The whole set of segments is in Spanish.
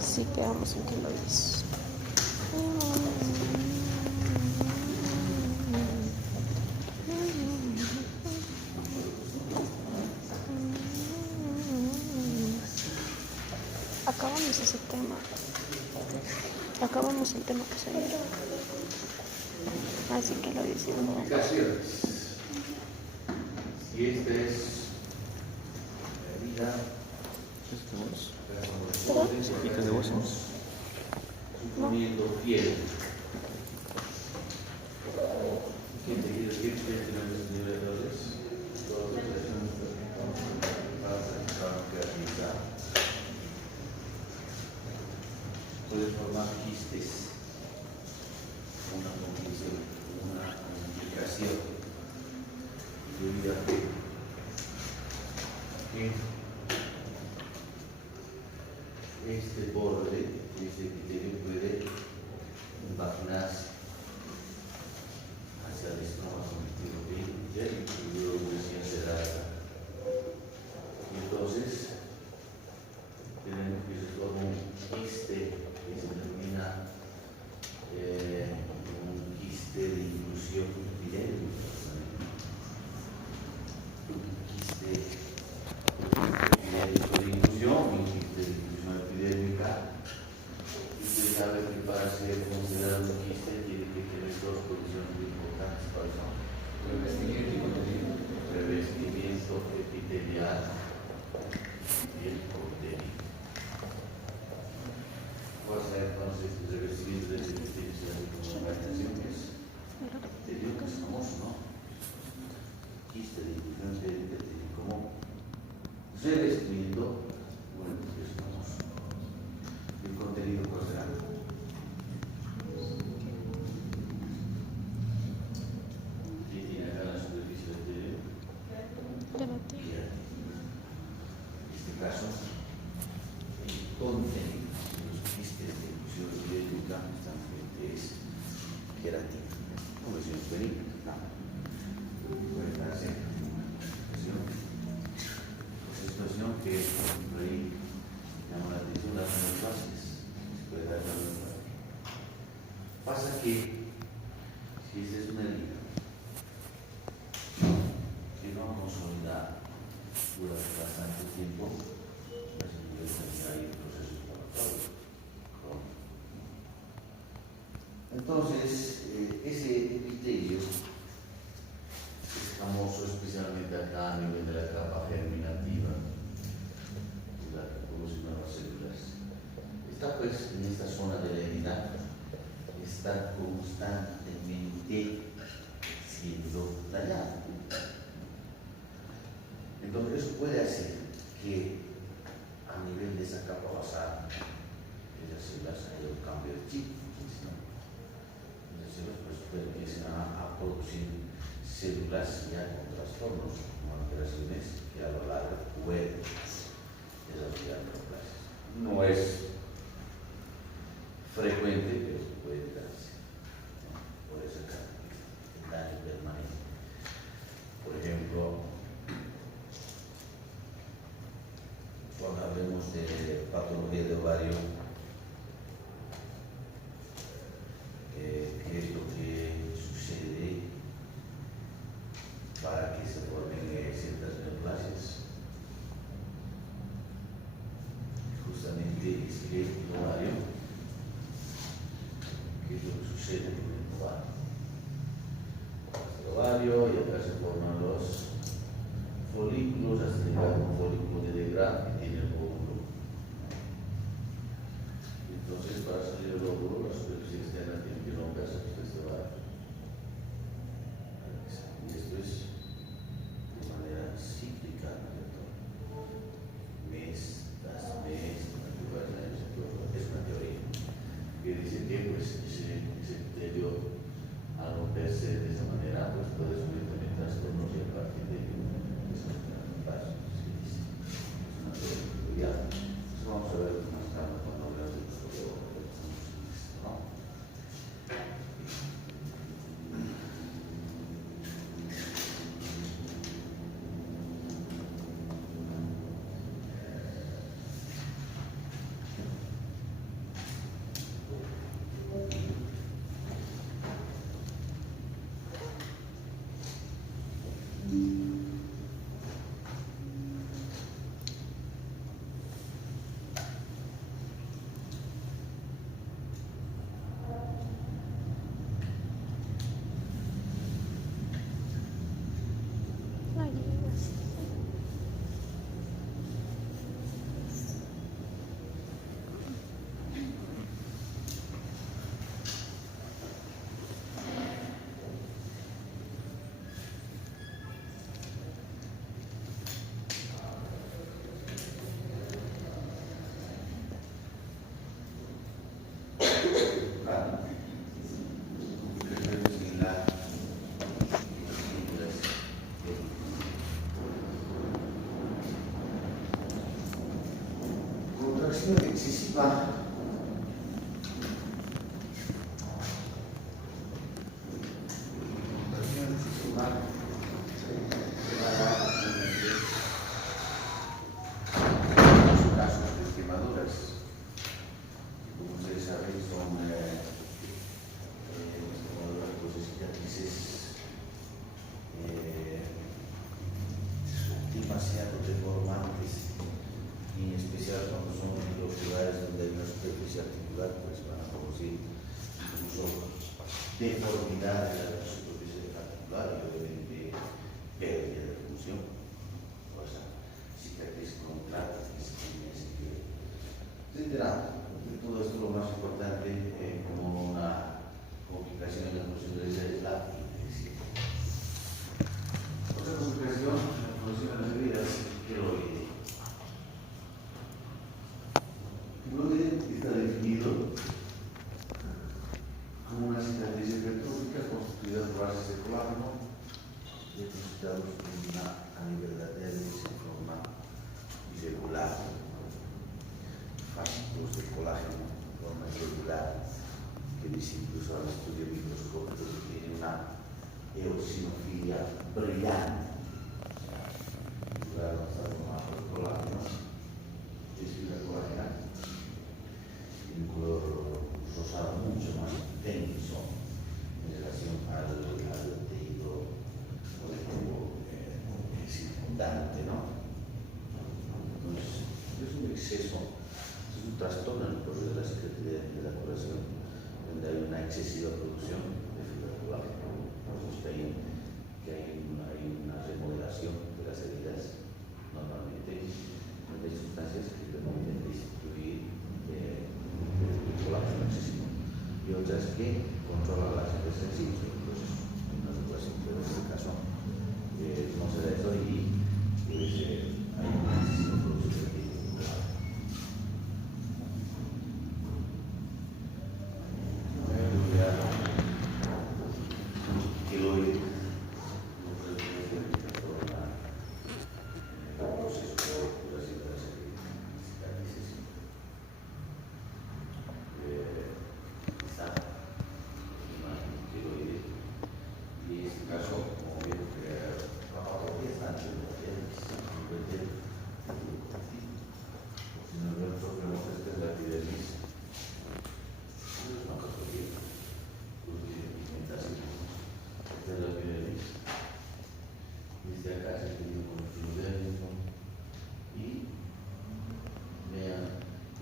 Sí, pegamos un queloides. Acabamos ese tema. Acabamos el tema que se dio. Así que lo decimos. Aplicaciones. Si esta es la vida, ¿Pica de huesos? suponiendo piel. ¿Quién te quiere decir que tiene los niveles? Puede formar quistes, una complicación debido a que este borde, este epitelio puede imaginarse hacia el estómago y luego recién se adapta. Entonces, tenemos que se forma un quiste que se denomina un quiste de inclusión epidémica. Un quiste epidémico de inclusión y un quiste de inclusión epidémica. Usted sabe que para ser considerado un quiste tiene que tener dos condiciones muy importantes para eso. Revestimiento epitelial y el contenido. ¿Cuál será entonces el revestimiento de epitelial y organización? Epitelio que es famoso, ¿no? Quiste de inclusión epitelial como revestimiento, bueno, es famoso. El contenido, ¿cuál será? ¿Quién tiene acá la superficie del epitelio? En este caso, el contenido de los quistes de inclusión epidémica es queratina. ¿Cómo decimos benigna? No. Puede darse una situación que por ahí llama la atención de las neoplasias. Puede dar la neoplasia. Pasa que si esta es una liga que no ha consolidado durante bastante tiempo, pues puede terminar ahí el proceso inflamatorio crónico. Entonces, ese epitelio es famoso especialmente acá a nivel de la capa germinativa, la que produce nuevas células. Está pues en esta zona de la herida, está constantemente siendo dañado. Entonces, eso puede hacer que a nivel de esa capa basal, esas células haya un cambio de chip. Esas células pues empiezan a producir células ya con trastornos, con alteraciones que a lo largo pueden desarrollar neoplasias. No es frecuente, pero puede darse. Por eso el daño permanente. Por ejemplo, cuando hablemos de patología de ovario, ¿qué es lo que sucede para que se formen ciertas neoplasias? Justamente es que el ovario, ¿qué es lo que sucede en el ovario? El ovario y acá se forman los folículos, hasta llegar a un folículo de Degrad que tiene el óvulo. Entonces, para salir el óvulo, la superficie externa tiene que romperse hasta este ovario. Y esto es de manera cíclica, ¿no es cierto? Mes tras mes, es una teoría que dice que pues, ese epitelio al romperse de esa manera pues, puede sufrir también trastornos y a partir de eso es una teoría. coloración excesiva. Demasiado deformantes, y en especial cuando son los lugares donde hay una superficie articular, pues van a producir incluso deformidades de la superficie articular y obviamente pérdida de función, o sea, cicatriz concráticas, etcétera. Todo esto lo más importante como una complicación en la funcionalidad es la epilepsia. Otra complicación en las bebidas, queloide. Queloide está definido como una cicatriz hipertrófica constituida por bases de colágeno depositados a nivel de la dermis en forma irregular. Fascículos de colágeno en forma irregular que dice incluso al estudio microscópico que tiene una eosinofilia brillante. Está formado por colágeno, es fibra colágena, tiene un color rosado mucho más intenso en relación al tejido circundante, ¿no? Entonces, es un exceso, es un trastorno en el proceso de la cicatriz de la curación, donde hay una excesiva producción de fibra colágena. Entonces, que hay una remodelación de las heridas. Normalmente hay sustancias que permiten destruir el colágeno excesivo y otras que controlan las heridas sensibles. Entonces, una situación, pero en este caso no se da eso y pues, hay una excesiva producción de colágeno. Queloide.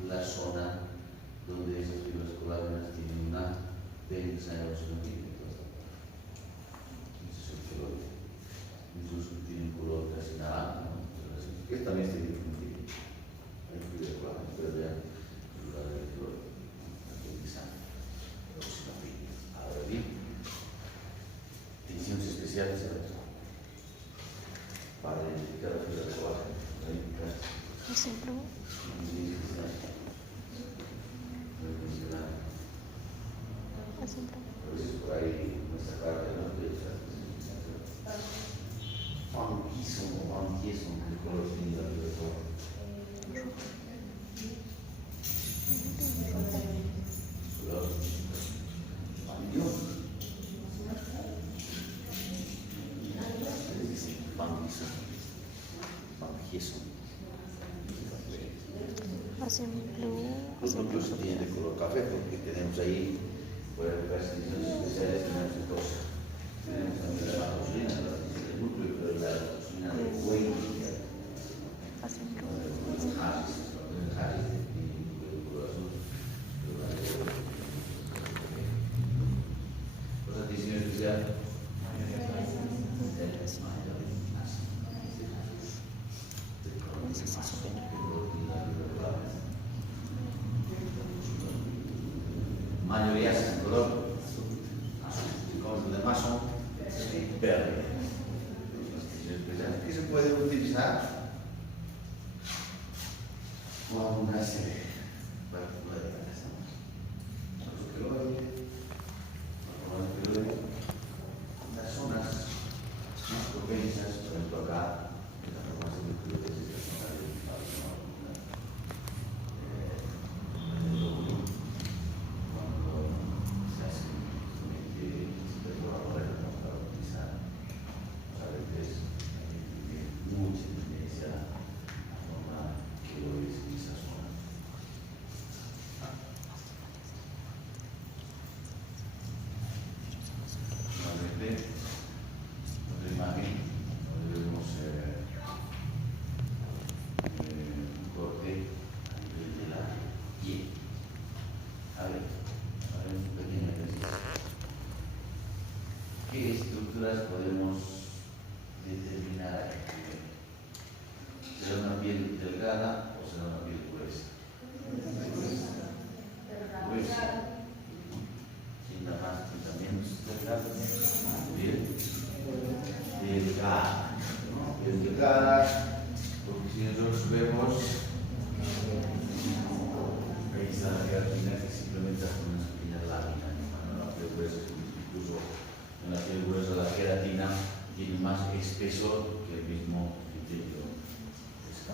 La zona donde esas fibras colágenas tienen una densa eosinofilia. Ese es el queloide. Incluso tiene un color casi naranja, ¿no? Que también se difunde. Hay fibra colágena, pero vean el lugar del queloide. La densa eosinofilia. Ahora bien, tensiones especiales para identificar la fibra colágena. Ejemplo. Por ahí nuestra parte no banquismo, el color de la Nosotros tiene de color café porque tenemos ahí, por las condiciones especiales, tenemos dos. Tenemos también la toxina, el núcleo, pero la toxina de cuello. Otra condición especial. Mayoría sin color, como los demás son verdes. ¿Qué se puede utilizar? Cuando una serie particularidades. Las zonas más propensas, por ejemplo acá, en la formación de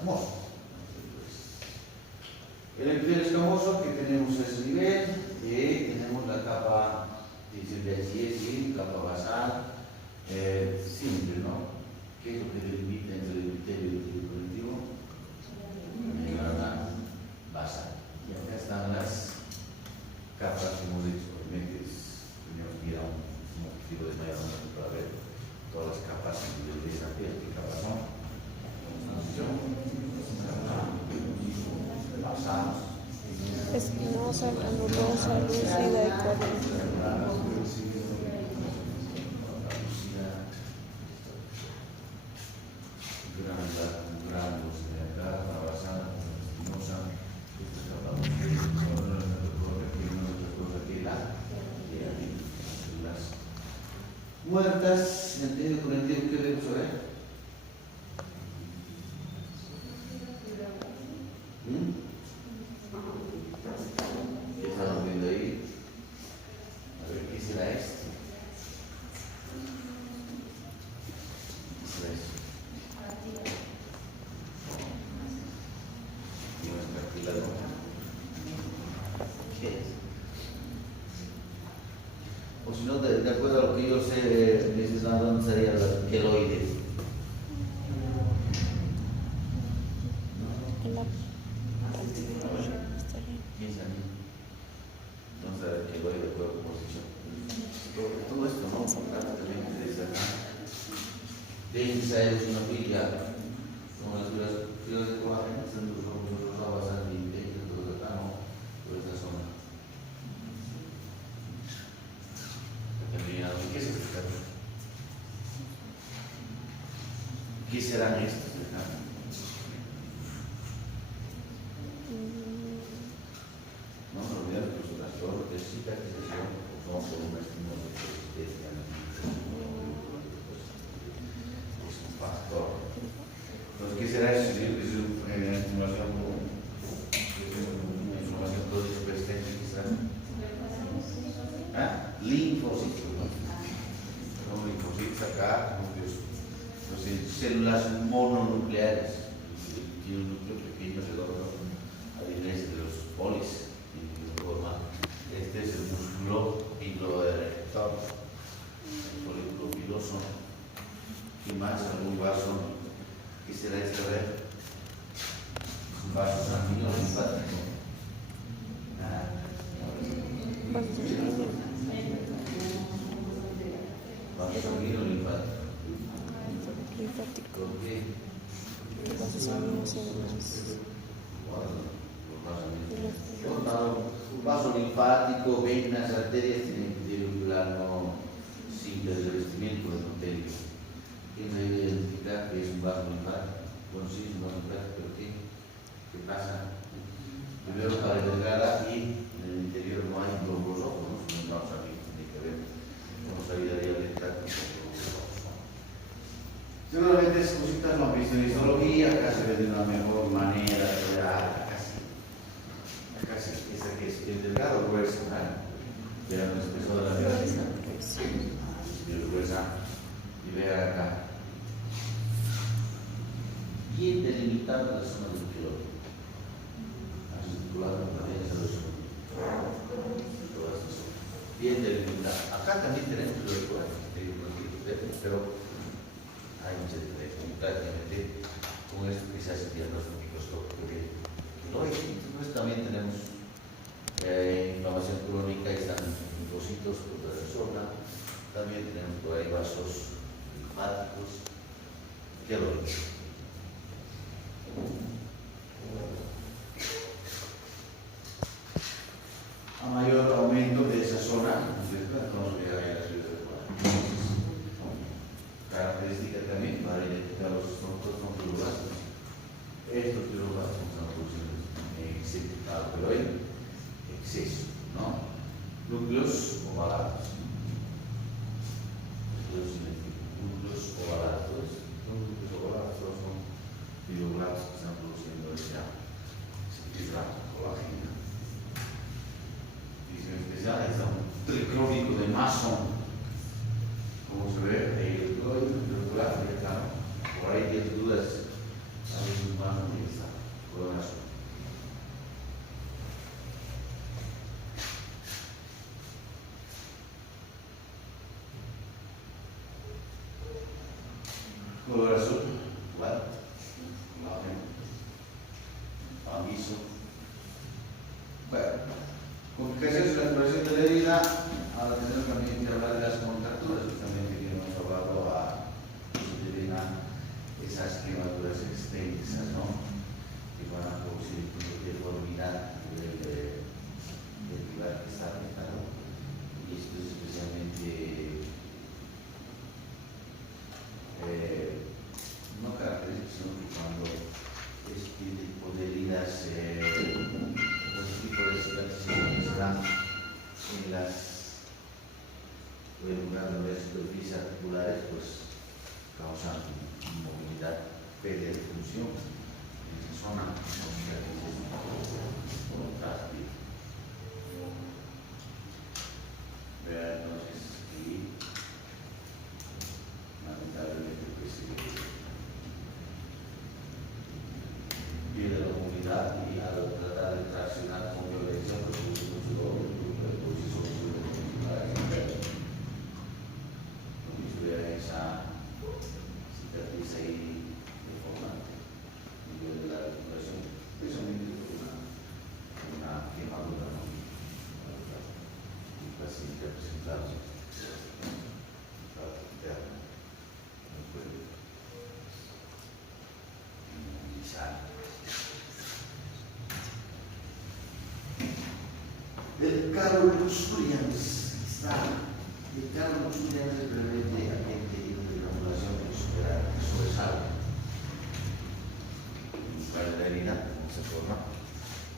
escamoso. El epitelio escamoso que tenemos a ese nivel y tenemos la capa, dice así, capa basal, simple, ¿no? ¿Qué es lo que delimita entre el epitelio y el tejido conectivo? Membrana basal. Y acá están las capas que hemos dicho, obviamente tenemos que ir a un objetivo de mayor número para ver todas las capas de esa piel. ¿Qué capas son? Espinosa, granulosa, lúcida y corintia. Granulos de acá, basal, espinosa, muertas, en el tejido conectivo, ¿qué debemos saber? ¿Qué estamos viendo ahí? A ver, ¿qué será esto? ¿Qué será esto? No es cartílago. ¿Qué es? O si no, de acuerdo a lo que yo sé, dices, ¿dónde serían los queloides? En la parte de arriba estaría. ¿Quién sabe? Entonces, el queloide de acuerdo a posición. Todo esto, ¿no? Prácticamente desde acá. De eosinofilia, como las fibras de colágeno, están los rosados bastante intensos, todos acá, ¿no? Por esta zona. ¿Qué es esto? ¿Qué serán estos? No me olvides que las flores de cicatrización son por un estímulo de resistencia. Es un factor. Entonces, ¿qué será eso? Es una estimulación todo persistente, quizás. ¿Ah? Linfocitos. Son linfocitos acá, núcleos. Entonces, células mononucleares. Tiene un núcleo pequeño, redondo, a diferencia de los polis. Este es el músculo piloerector, el folículo piloso. ¿Qué más? ¿Algún vaso? ¿Qué será este? A ver. Es un vaso sanguíneo linfático. Vaso sanguíneo linfático. Linfático. ¿Por qué? Los vasos sanguíneos y demás. Un vaso linfático, venas, arterias tienen que tener un plano simple de revestimiento endotélio. ¿Quién debe identificar que es un vaso linfático? Bueno, sí, es un vaso linfático, pero ¿qué pasa? Primero para delgada y en el interior no hay glóbulos rojos, ¿no? Si no vamos a ver, tiene que ver cómo saliría del trato. Seguramente esas cositas lo han visto en histología, acá se ve de una mejor manera, casi esa que es delgado o gruesa, vean el espesor de la gelatina, es gruesa, y vean acá, bien delimitada la zona del queloide, articulada con la densa de los toda esta zona, bien delimitada. Acá también tenemos el pero hay mucha diferencia, prácticamente con esto quizás sería más un microscopio de queloide. Entonces también tenemos inflamación crónica y están linfocitos por toda la zona. También tenemos por ahí vasos linfáticos, queloides. A mayor aumento de esa zona, vamos a llegar a las fibras de colágeno. Característica también para identificar los fibroblastos. Estos fibroblastos están produciendo pero hay exceso, ¿no? Núcleos ovalados. Núcleos ovalados. Los núcleos ovalados son fibroblastos que están produciendo esa colágena. Edición especial, está un tricrónico de Mason. Como se ve, ahí el código, por ahí tienes dudas, a veces más proteína, ahora tenemos también que hablar de las contracturas, justamente que hemos hablado se deben a esas quemaduras extensas, ¿no? Que van a producir deformidad del lugar que está afectado. Y esto es especialmente no característico, sino que cuando este tipo de heridas, este tipo de cicatrices están en las superficies articulares, pues causan inmovilidad, pérdida de función en esa zona, son cicatrices por otras vías. Entonces, aquí, lamentablemente, pues pierde la movilidad y al tratar de traccionar con violencia, pues mucho proceso de esa cicatriz ahí deformante a nivel de la articulación, precisamente por una quemadura, ¿no? El paciente ha presentado interna no puede inmovilizar. El Carol Luxurians está. El Carol Luxurians es realmente agente de granulación sobresale. ¿Cuál es la herida? ¿Cómo se forma?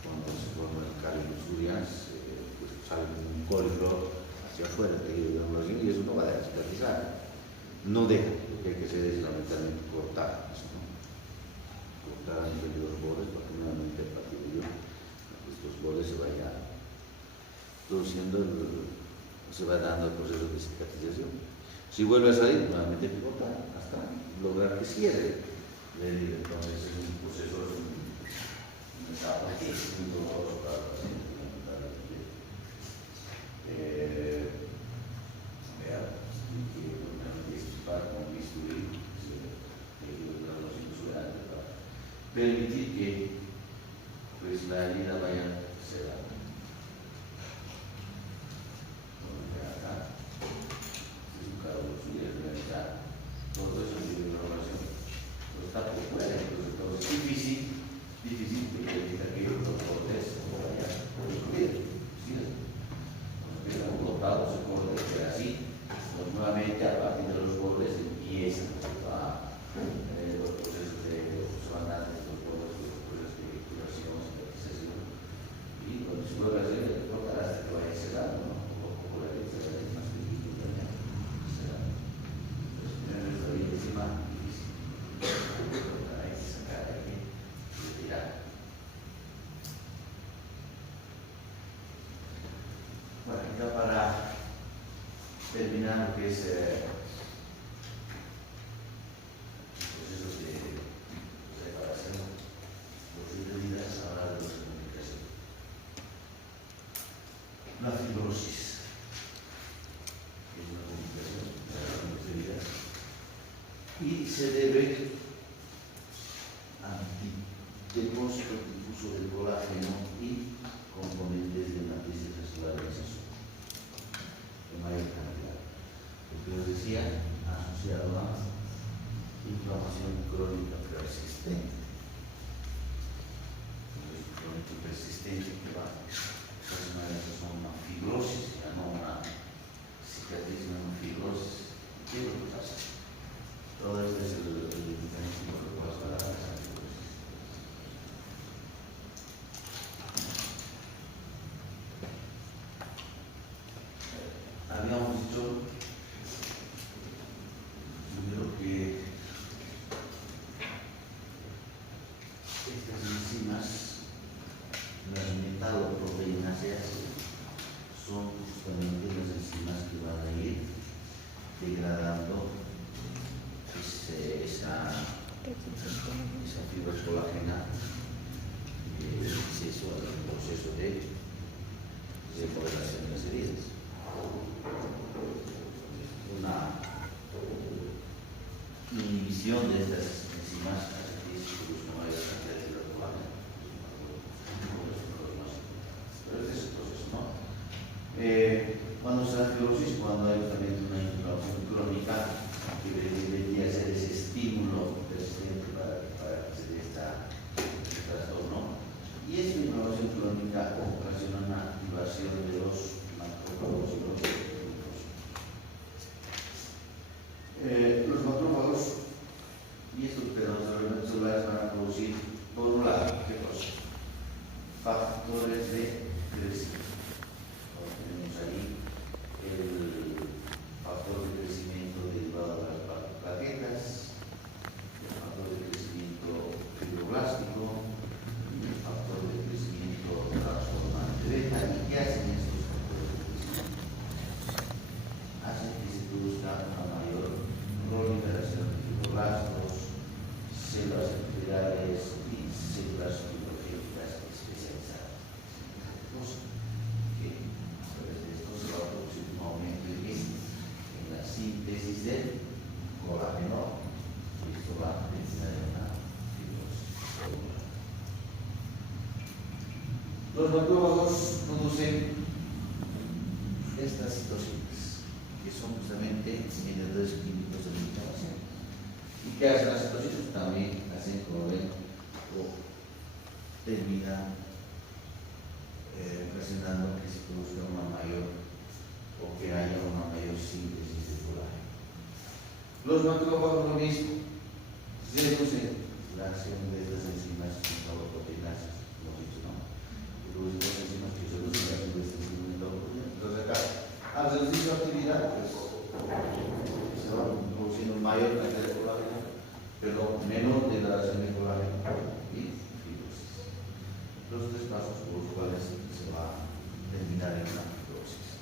Cuando se forma el Carol Luxurians, pues sale un coliflor hacia afuera de granulación y eso no va a dejar cicatrizar. No deja, lo que hay que hacer es lamentablemente cortar eso, ¿no? Cortar a nivel de los bordes para que nuevamente a partir de estos bordes se vaya produciendo, se va dando el proceso de cicatrización. Si vuelve a salir, nuevamente pivotar hasta lograr que cierre. Entonces es un proceso, es una etapa que es muy doloroso para el paciente, lamentablemente. Vean, que normalmente extirpar con bisturí, para permitir que pues, la herida vaya cerrando. Todo eso es de información, pero está por fuera, entonces es difícil porque evita que los cortes por allá, por el ruido, ¿sí? Cuando queda un cortado, se corta y queda así, pues nuevamente a partir de los bordes empiezan los procesos de sonatantes, los procesos de curación, cicatrización, y cuando se vuelve a hacer, el cortar hasta que vaya cerrando, ¿no? O la leche es más difícil también. Bueno, ya para terminar lo que es procesos de reparación, los heridas, hablar de los de comunicación. La fibrosis es una complicación de las heridas y se debe al depósito difuso del colágeno y componentes de matrices celulares en mayor cantidad. Lo que os decía, asociado a inflamación crónica persistente. Entonces, crónica persistente que va a una fibrosis, ya no una cicatriz, sino una fibrosis. ¿Qué es lo que pasa? Todo esto es el mecanismo que pasa a la fibrosis. Habíamos dicho primero que estas enzimas, las metaloproteínaceas, son justamente las enzimas que van a ir degradando esa fibra colágena, el proceso de remodelación de las heridas. Una inhibición de estas enzimas hace que se produzca mayor cantidad de fibra colágena. Pero este es el proceso, ¿no? entonces la fibrosis cuando hay justamente una inflamación crónica que debería ser ese estímulo persistente para que se dé este trastorno. Y esa inflamación crónica ocasiona una activación de los macrófagos y los linfocitos. Los macrófagos y estos pedazos celulares van a producir, por un lado, ¿qué cosa? Factores de crecimiento. Tenemos ahí el factor de crecimiento derivado de las plaquetas, el factor de crecimiento fibroblástico, el factor de crecimiento transformante beta. ¿Y qué hacen estos factores de crecimiento? Hacen que se produzca una mayor proliferación de fibroblastos, células epiteliales y células fibrogénicas especializadas. Que a través de esto se va a producir un aumento en la síntesis del colágeno y esto va a terminar en una fibrosis celular. Los macrófagos producen estas citocinas, que son justamente mediadores químicos de la inflamación. ¿Y qué hacen las citocinas? También hacen, como ven, o terminan ocasionando que se produzca una mayor o que haya una mayor síntesis de colágeno. Los macrófagos lo mismo, reducen la acción de estas enzimas metaboloproteinases, lo dicho, ¿no? Producen dos enzimas que reducen la acción de estas enzimas metaboloproteinases. Entonces acá, al reducir su actividad, pues se va produciendo mayor cantidad de colágeno, pero menor degradación de colágeno y fibrosis. Los tres pasos por los cuales se va a terminar en una fibrosis.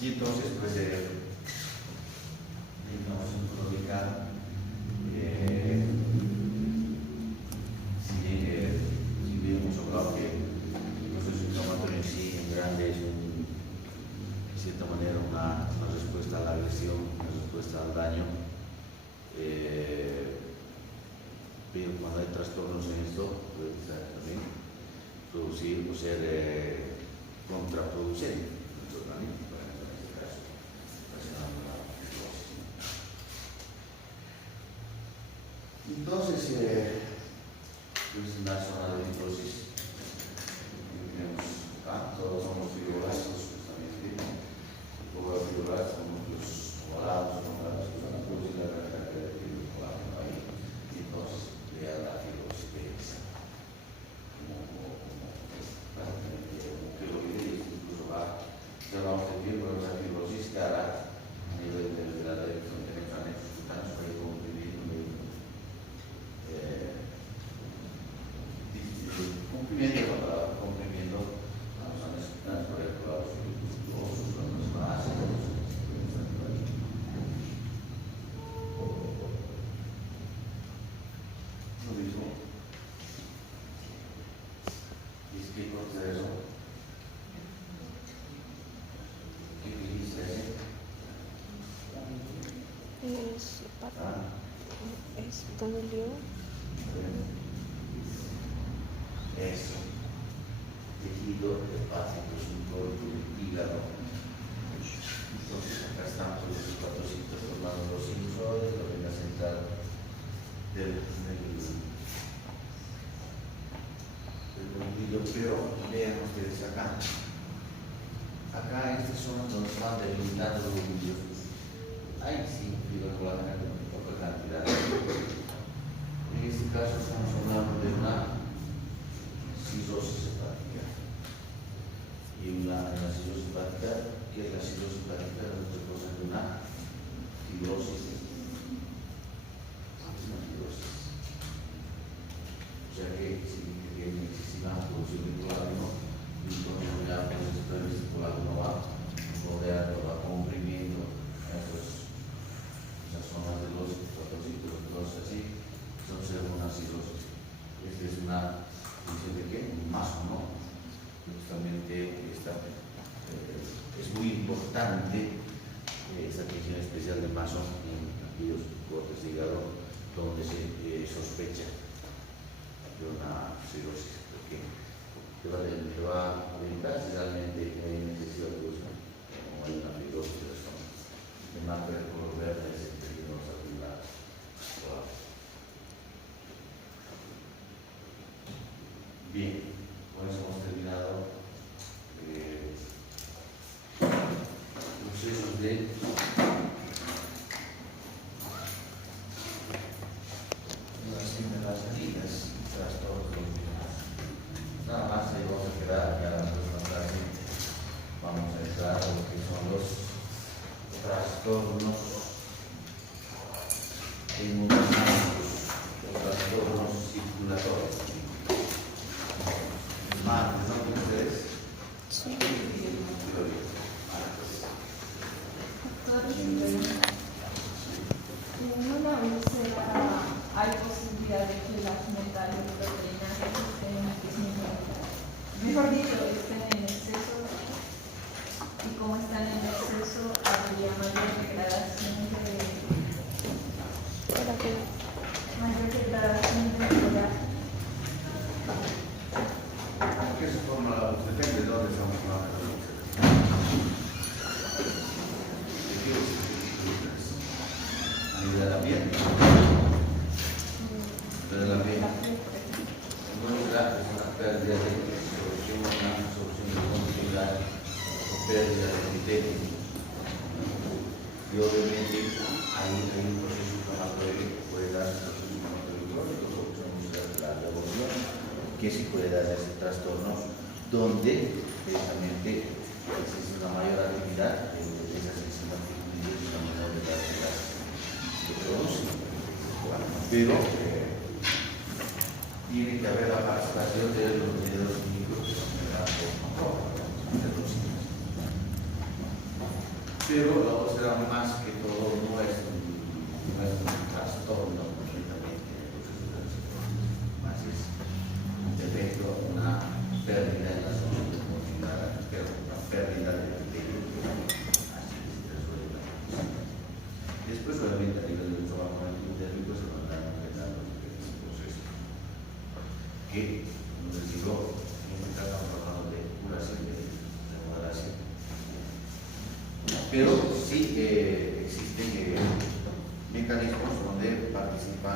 Y entonces, pues, la inflamación crónica, si bien hemos hablado que el proceso inflamatorio en sí, en grande, es de cierta manera una respuesta a la agresión, una respuesta al daño. Pero cuando hay trastornos en esto, puede también producir o ser contraproducente en nuestro organismo, en este caso, ocasionando la fibrosis. Entonces, pues en la zona de fibrosis, tenemos acá, todos somos fibroblastos, justamente, los fibroblastos son los ovalados, que van a producir la gran cantidad de fibrocolágeno ahí, y entonces crea la fibrosis densa. Que lo que dice incluso ya vamos a decir, pero esa fibrosis que hará a nivel de la dirección de anexos cutáneos para ir comprimiendo a los anexos cutáneos para ir por los fibrosos, los más ácidos. Lo mismo. Y explico de eso. ¿Qué dice ese? Es polio. Eso. Tejido hepático, subcórtico del hígado. Entonces acá están todos los patrocitos formando los sinusoides, la vena central del bombillo, pero vean ustedes acá. Acá estas son donde van delimitando los bombillos. Ahí sí, fibrocolágeno de poca cantidad. En este caso estamos hablando de una cirrosis hepática. Y una cirrosis hepática, que es la cirrosis hepática, no es otra cosa que una fibrosis. Es una fibrosis. O sea que significa que hay una excesiva producción de colágeno y entonces ya este colágeno va rodeando, va comprimiendo esas zonas de los patrocitos, entonces así se observa una cirrosis. Esta es una función de qué? Un maso, ¿no? Justamente es muy importante esta atención especial de maso en aquellos cortes de hígado donde se sospecha de una cirrosis, porque te va a orientar si realmente hay necesidad de producción o como hay una fibrosis de marca de color verde, es peligrosa de la Bien, con eso hemos terminado procesos de las salidas, trastornos luminosos. Nada más ahí vamos a quedar, ya la próxima clase vamos a entrar a lo que son los trastornos hemodinámicos, los trastornos circulatorios. Martes, ¿no? ¿Con ustedes? Sí. En una úlcera hay posibilidad de que las metaloproteínas estén disminuidas. Mejor dicho, estén en exceso. Y como están en exceso, habría mayor degradación de colágeno. ¿Qué se forma? Depende de dónde estamos hablando. A nivel del ambiente. Pero el ambiente no es una pérdida de absorción, una absorción de continuidad, pérdida de criterio. Y obviamente hay un proceso inflamatorio que puede dar procesos inflamatorios crónicos, la revolución, que sí puede dar ese trastorno, donde precisamente existe una mayor actividad de esas enzimas que una menor de las que producen. Pero tiene que haber la participación de los micros en la pero la úlcera más que todo no es un trastorno completamente, más es un defecto, una pérdida en la zona de movilidad, pero una pérdida de criterio, así se resuelve la cosa. Después, obviamente, a nivel del trabajo térmico se van a dar diferentes procesos que, como les digo, en este caso estamos hablando de curación, de remodelación. Pero sí existen mecanismos donde participan